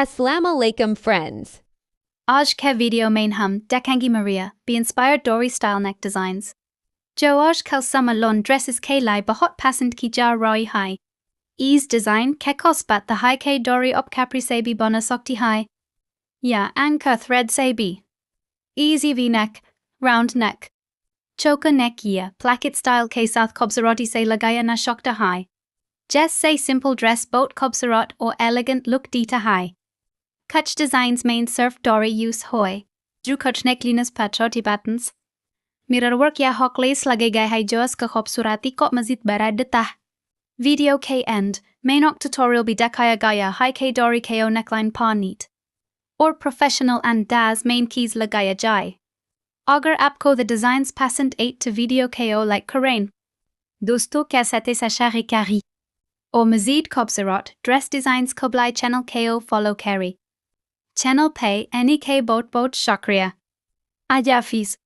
Assalamualaikum friends. आज के वीडियो में हम देखेंगे Maria B inspired Dori style neck designs, जो आजकल summer long dresses के लिए बहुत पसंद की जा रही है. Ease design के कोस्पत the high के Dori up capri से भी बना सकती है, या एंकर thread से भी. Easy V-neck, round neck. Choker neck या placket style के साथ खूबसूरती से लगाया ना सकता है. जैसे simple dress boat खूबसूरत और elegant look देता है. कुछ designs में सिर्फ Dori use होए, जो कुछ neckliness पर छोटी buttons. मिरर वर्क या हॉक लेस लगे गए हैं जो इसका खूबसूरती को मज़ीद बढ़ा देता है. वीडियो के end में टिटोरियल भी दिखाया गया है कि Dori को neckline पर नीट और प्रोफेशनल अंदाज में कीज लगाया जाए. अगर आपको the designs पसंद आए तो वीडियो को लाइक करें. दोस्तों कैसे थे सशारी कारी और मज़ीद खूबसूरत ड्रेस डिज़ाइंस को बुलाए चैनल को फॉलो करें. चैनल पे एनी के बहुत बहुत शुक्रिया. आजाफिज.